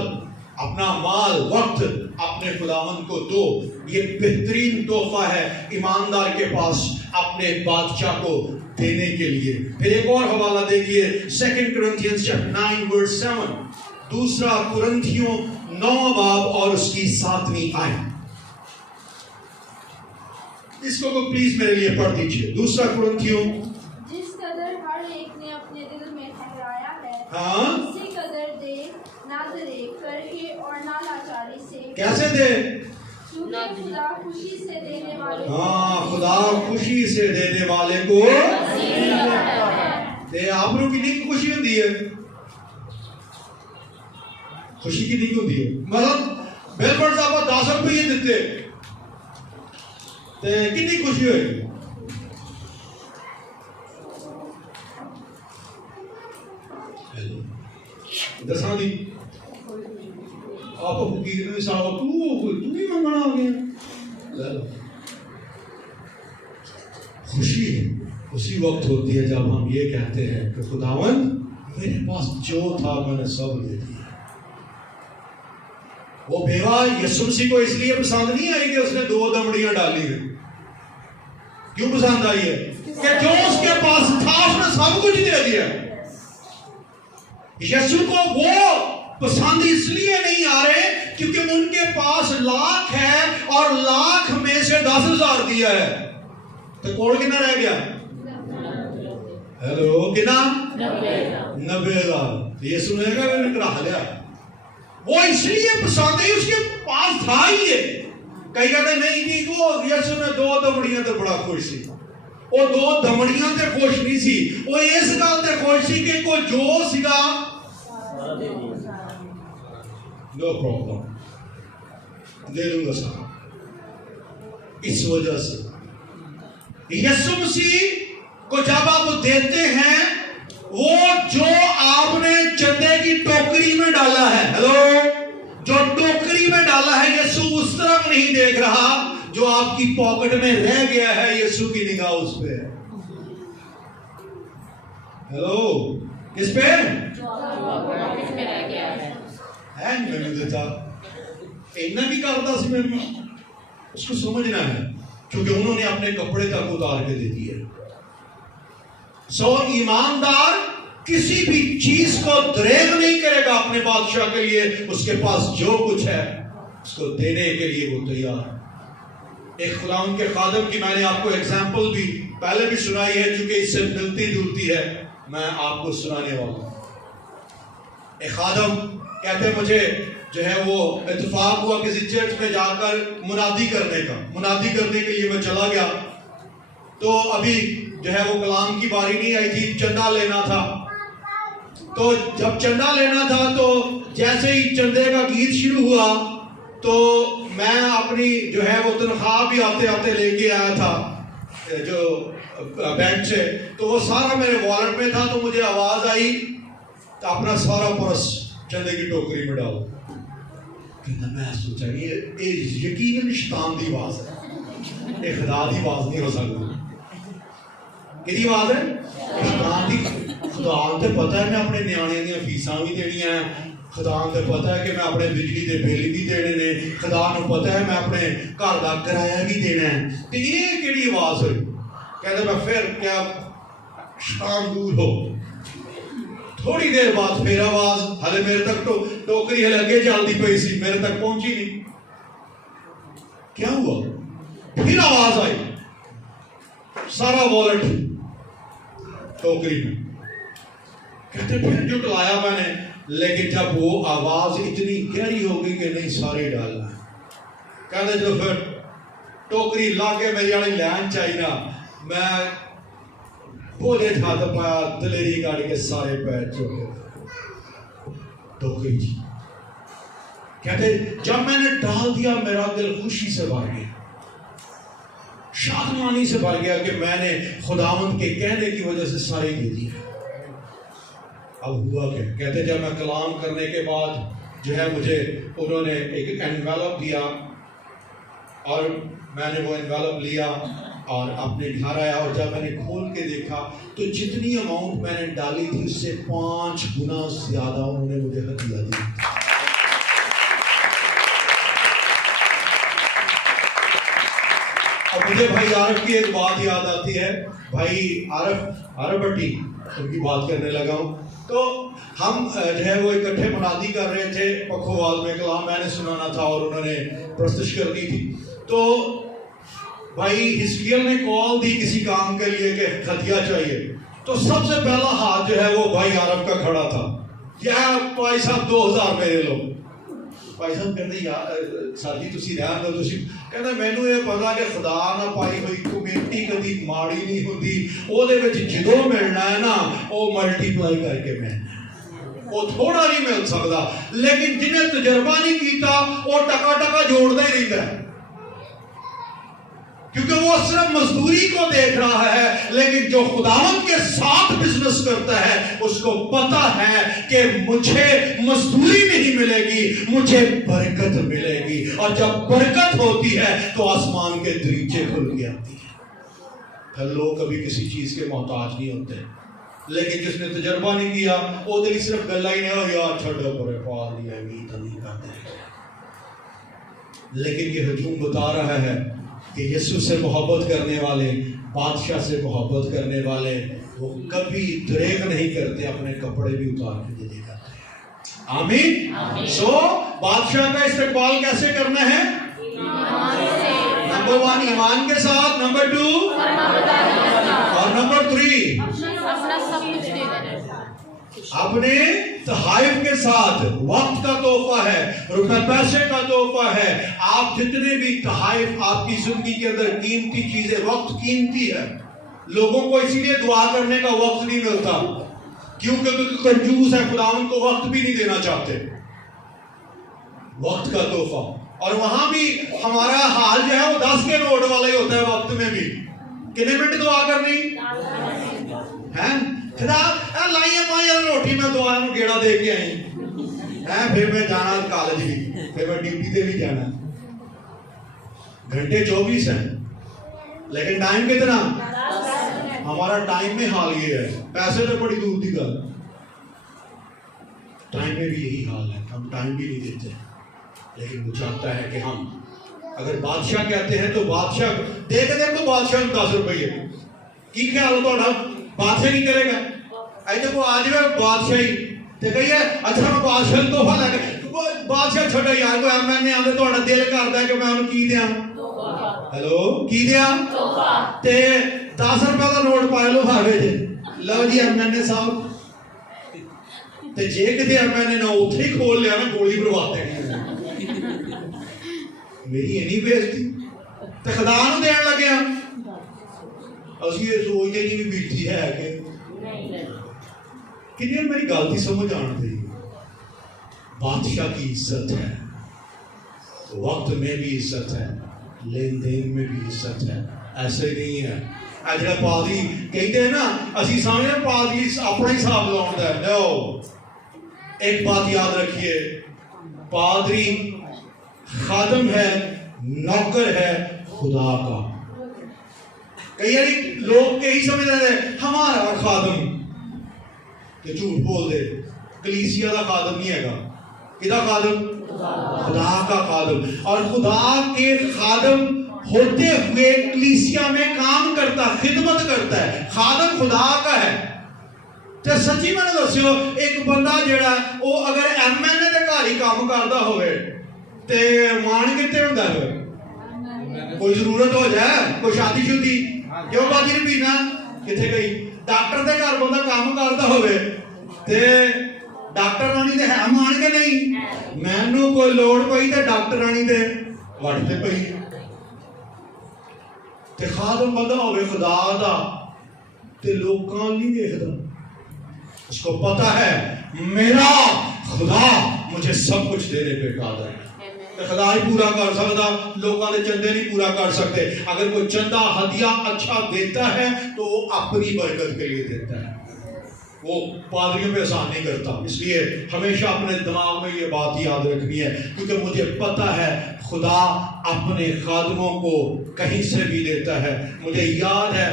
اپنا مال, وقت اپنے خداوند کو دو. یہ بہترین تحفہ ہے ایماندار کے پاس اپنے بادشاہ کو دینے کے لیے. پھر ایک اور حوالہ دیکھیے 2 Corinthians chapter 9 verse 7. دوسرا قرنتھیوں 9 باب اور اس کی 7ویں آیت. اس کو پلیز میرے لیے پڑھ دیجئے. دوسرا قرنتھیوں جس قدر ہر ایک نے اپنے دل میں ٹھہرایا ہے ہاں اسی قدر دے، نہ ڈرے کرے اور نہ لاچاری سے، کیسے دے؟ کیونکہ خدا خوشی سے دینے والے ہاں خدا خوشی سے دینے والے کو تے آپ لوگ کتنی خوشی ہوتی ہے؟ خوشی کتنی ہوتی ہے؟ مطلب بیلفرڈ صاحب 10 روپے دیتے تے کتنی خوشی ہوئی؟ دساں دی آپ فقیر نے صاحب تو ہی منگنا آ گیا. خوشی اسی وقت ہوتی ہے جب ہم یہ کہتے ہیں کہ خداوند میرے پاس جو تھا میں نے سب دے دیا. وہ بیوہ یسوع مسیح کو اس لیے پسند نہیں آئی کہ اس نے 2 دمڑیاں ڈالی ہیں. کیوں پسند آئی ہے؟ کہ جو اس کے پاس تھا اس نے سب کچھ دے دیا. یسوع کو وہ پسند اس لیے نہیں آ رہے کیونکہ ان کے پاس لاکھ ہے اور لاکھ میں سے 10,000 دیا ہے تو کوڑ کتنا رہ گیا؟ ہیلو کتنا؟ 90,000. یسوع نے کہا میں نے کرا لیا. وہ اس لیے پسند ہے اس کے پاس تھا ہی ہے. کئی کہتے نہیں کہ وہ یسوع نے 2 دمڑیاں تے بڑا خوش سی. وہ 2 دمڑیاں تے خوش نہیں سی. وہ اس گل تے خوش سی کہ کوئی جو سیگا نو پرابلم دے دوں گا سارا. اس وجہ سے یسوع مسیح کو جب آپ دیتے ہیں وہ جو آپ نے چندے کی ٹوکری میں ڈالا ہے، ہیلو، جو ٹوکری میں ڈالا ہے یسوع اس طرف نہیں دیکھ رہا. جو آپ کی پاکٹ میں رہ گیا ہے یسوع کی نگاہ اس پہ ہے. ہیلو کس پہ ہے؟ میں دیتا اتنا بھی کرتا سی. میں اس کو سمجھنا ہے کیونکہ انہوں نے اپنے کپڑے تک اتار کے دے دیے. سو ایماندار کسی بھی چیز کو دریغ نہیں کرے گا اپنے بادشاہ کے لیے. اس کے پاس جو کچھ ہے اس کو دینے کے لیے وہ تیار. ایک خداوند کے خادم کی میں نے آپ کو ایگزامپل بھی پہلے بھی سنائی ہے چونکہ اس سے ملتی جلتی ہے. میں آپ کو سنانے والا ہوں. ایک خادم کہتے مجھے جو ہے وہ اتفاق ہوا کسی چرچ میں جا کر منادی کرنے کے لیے میں چلا گیا. تو ابھی جو ہے وہ کلام کی باری نہیں آئی تھی، چندہ لینا تھا. تو جب چندہ لینا تھا تو جیسے ہی چندے کا گیت شروع ہوا تو میں اپنی جو ہے وہ تنخواہ بھی آتے آتے لے کے آیا تھا جو بینک سے. تو وہ سارا میرے والٹ میں تھا. تو مجھے آواز آئی تو اپنا سارا پرس چندے کی ٹوکری میں ڈالو. میں سوچا یہ یقیناً شیطان دی آواز ہے، یہ خدا دی آواز نہیں ہو سکتی. کدی آواز ہے؟ شیطان دی. خدا تے پتہ ہے میں اپنے نیانے دیا فیساں بھی دینی ہیں. خدا تے پتہ ہے کہ میں اپنے بجلی دے بل بھی دینے نے. خدا نو پتہ ہے میں اپنے گھر دا کرایہ بھی دینا ہے. تو یہ کیڑی آواز ہوئی؟ کہتے میں پھر کیا شام دور ہو. تھوڑی دیر بعد پھر آواز، ہلے میرے تک ٹوکری ہلے اگے چلتی پئی سی، میرے تک پہنچی نہیں. کیا ہوا؟ پھر آواز آئی، سارا والٹ ٹوکری میں. کہتے پھر جٹلایا میں نے، لیکن جب وہ آواز اتنی گہری ہو گئی کہ نہیں سارے ڈالنا ہے. کہتے جو پھر ٹوکری لا کے میری والی لین چاہیے نا، میں بولے تھا تو پایا دلیری گاڑی کے سارے پیر چوکے ٹوکری. جی کہتے جب میں نے ڈال دیا میرا دل خوشی سے بھر گیا، شادمانی سے بھر گیا کہ میں نے خداوند کے کہنے کی وجہ سے سارے دے دیا. اب ہوا کیا؟ کہتے جب میں کلام کرنے کے بعد جو ہے مجھے انہوں نے ایک انویلپ دیا اور میں نے وہ انویلپ لیا اور اپنے گھر آیا. اور جب میں نے کھول کے دیکھا تو جتنی اماؤنٹ میں نے ڈالی تھی اس سے 5 گنا زیادہ انہوں نے مجھے ہدیہ دی. اور مجھے بھائی عارف کی ایک بات یاد آتی ہے. بھائی عارف بٹی ان کی بات کرنے لگا ہوں. تو ہم جو ہے وہ اکٹھے منادی کر رہے تھے پکھوال میں، کلام میں نے سنانا تھا اور انہوں نے پرستش کرنی تھی. تو بھائی حزقیل نے کال دی کسی کام کے لیے کہ خدیہ چاہیے. تو سب سے پہلا ہاتھ جو ہے وہ بھائی عرب کا کھڑا تھا. یا بھائی صاحب 2000 میرے لو. بھائی صاحب کہتے یار سر جی تسی رہن دو تسی. کہتے مینوں یہ پتا کہ خدا نہ پائی ہوئی کمیٹی کدی ماڑی نہیں ہوندی. وہ دے وچ جدوں ملنا ہے نا وہ ملٹی پلائی کر کے ملنا. وہ تھوڑا نہیں مل سکتا، لیکن جنہیں تجربہ نہیں کیتا وہ ٹکا ٹکا جوڑتا ہی رہتا ہے، کیونکہ وہ صرف مزدوری کو دیکھ رہا ہے. لیکن جو خداوند کے ساتھ بزنس کرتا ہے اس کو پتا ہے کہ مجھے مزدوری نہیں ملے گی، مجھے برکت ملے گی. اور جب برکت ہوتی ہے تو آسمان کے دریچے کھل کے آتی ہیں. لوگ کبھی کسی چیز کے محتاج نہیں ہوتے، لیکن جس نے تجربہ نہیں کیا وہ دل صرف گلا ہی نہیں ہو یار چھوڑو پرے پا دیا تو نہیں کرتے. لیکن یہ ہجوم بتا رہا ہے کہ یسوع سے محبت کرنے والے، بادشاہ سے محبت کرنے والے، وہ کبھی دریغ نہیں کرتے، اپنے کپڑے بھی اتار کے دے کرتے ہیں. آمین. سو بادشاہ کا استقبال کیسے کرنا ہے؟ نمبر 1 ایمان کے ساتھ، نمبر 2 اور نمبر 3 اپنے تحائف کے ساتھ. وقت کا تحفہ ہے، روپے پیسے کا تحفہ ہے. آپ جتنے بھی تحائف آپ کی زندگی کے اندر قیمتی چیزیں، وقت قیمتی ہے. لوگوں کو اسی لیے دعا کرنے کا وقت نہیں ملتا کیونکہ کنجوس ہے، خداوند کو وقت بھی نہیں دینا چاہتے. وقت کا تحفہ. اور وہاں بھی ہمارا حال جو ہے وہ 10 کے نوٹ والا ہی ہوتا ہے. وقت میں بھی کتنے منٹ دعا کرنی ہے؟ خدا لائیے ماں روٹی میں دعا میں گیڑا دے کے آئی ہیں، پھر میں جانا کالج بھی، پھر میں ڈیوٹی پہ بھی جانا. گھنٹے 24 ہیں لیکن ٹائم کتنا؟ ہمارا ٹائم میں حال یہ ہے. پیسے تو بڑی دور کی گل، ٹائم میں بھی یہی حال ہے. ہم ٹائم بھی نہیں دیتے، لیکن وہ چاہتا ہے کہ ہم اگر بادشاہ کہتے ہیں تو بادشاہ دیکھو بادشاہ 10 روپیے کی خیال ہوتا بادشاہ کی کرے گا. ایسے کو آج میں بادشاہی تے کہیے اچھا میں بادشاہ تحفہ لے کے بادشاہ چھوڑے یار کوئی ایم این اے آندے تہاڈا دل کردا ہے کہ میں انہوں کی دیاں ہیلو کی دیاں تے 10 روپے دا نوٹ پائے لو ہاوے جے لو جی ایم این اے صاحب تے جے کتے ایم این اے نہ اوتھے ہی کھول لیا نا گولی بروا دے میری اینی بےزتی تے خدا نوں دین لگے ہاں. اسی یہ سوچتے نہیں بھی بیٹھی ہے کہ کنی میری غلطی سمجھ آن دی. بادشاہ کی عزت ہے، وقت میں بھی عزت ہے، لین دین میں بھی عزت ہے. ایسے نہیں ہے اجڑا پادری کہتے ہیں نا اسی سامنے پادری اپنا ہی حساب لاؤندا ہے. نو، ایک بات یاد رکھیے، پادری خادم ہے، نوکر ہے خدا کا. کئی لوگ یہی سمجھ رہے ہیں ہمارا خادم کہ جھوٹ بول دے. کلیسیا کا خادم نہیں ہے گا. کدا خادم؟ خدا کا خادم. اور خدا کے خادم ہوتے ہوئے کلیسیا میں کام کرتا، خدمت کرتا ہے. خادم خدا کا ہے. تے سچی میں نے دسیو ایک بندہ جڑا وہ اگر ایم این اے دے گھر ہی کام کردا ہوئے تے مان کتے ہوندا ہے؟ کوئی ضرورت ہو جائے، کوئی شادی شدی کیوں بازی نہیں پینا کتنے گئی. ڈاکٹر دے گھر بندہ کام کرتا ہوئے تے ڈاکٹر رانی دے ہے مان کے نہیں، مینوں کوئی لوڑ پئی تے ڈاکٹر رانی دے وٹتے پئی. تے خادم بندہ ہوئے خدا دا تے لوکاں نہیں ویکھدا. اس کو پتا ہے میرا خدا مجھے سب کچھ دینے پہ قادر ہے. خدا ہی پورا کر سکتا، لوگوں نے چندے نہیں پورا کر سکتے. اگر کوئی چندہ ہدیہ اچھا دیتا ہے تو وہ اپنی برکت کے لیے دیتا ہے، وہ پادریوں پہ احسان نہیں کرتا. اس لیے ہمیشہ اپنے دماغ میں یہ بات یاد رکھنی ہے، کیونکہ مجھے پتا ہے خدا اپنے خادموں کو کہیں سے بھی دیتا ہے. مجھے یاد ہے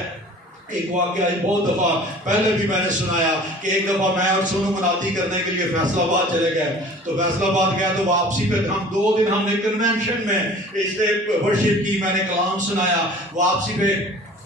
ایک واقعہ بہت دفعہ پہلے بھی میں نے سنایا کہ ایک دفعہ میں اور سونو منادی کرنے کے لیے فیصل آباد چلے گئے. تو فیصل آباد گیا تو واپسی پہ ہم 2 دن ہم نے کنونشن میں اس ورشپ کی، میں نے کلام سنایا. واپسی پہ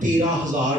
13,000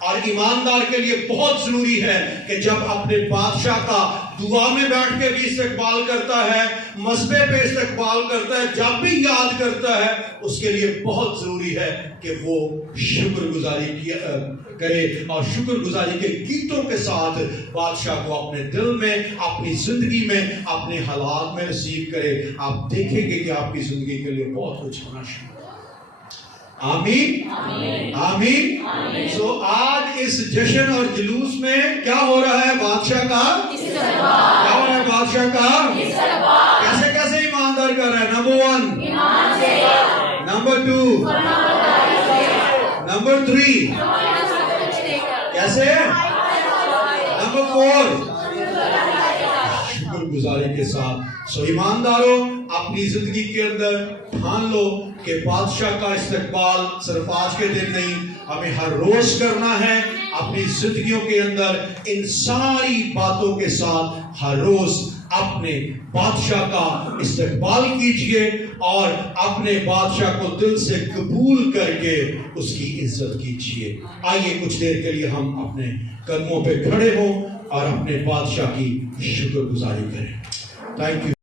اور ایماندار کے لیے بہت ضروری ہے کہ جب اپنے بادشاہ کا دعا میں بیٹھ کے بھی استقبال کرتا ہے، مذبے پہ استقبال کرتا ہے، جب بھی یاد کرتا ہے، اس کے لیے بہت ضروری ہے کہ وہ شکر گزاری کرے اور شکر گزاری کے گیتوں کے ساتھ بادشاہ کو اپنے دل میں، اپنی زندگی میں، اپنے حالات میں رسیو کرے. آپ دیکھیں گے کہ آپ کی زندگی کے لیے بہت کچھ ہونا شروع. آمین آمین. سو آج اس جشن اور جلوس میں کیا ہو رہا ہے؟ بادشاہ کا کیا ہو رہا ہے؟ بادشاہ کا کیسے کیسے ایماندار کر رہا ہے؟ نمبر 1، نمبر 2، نمبر 3 کیسے؟ نمبر 4 شکر گزاری کے ساتھ. سو ایمانداروں، اپنی زندگی کے اندر ٹھان لو کہ بادشاہ کا استقبال صرف آج کے دن نہیں، ہمیں ہر روز کرنا ہے. اپنی زندگیوں کے اندر ان ساری باتوں کے ساتھ ہر روز اپنے بادشاہ کا استقبال کیجئے اور اپنے بادشاہ کو دل سے قبول کر کے اس کی عزت کیجئے. آئیے کچھ دیر کے لیے ہم اپنے قدموں پہ کھڑے ہوں اور اپنے بادشاہ کی شکر گزاری کریں. Thank you.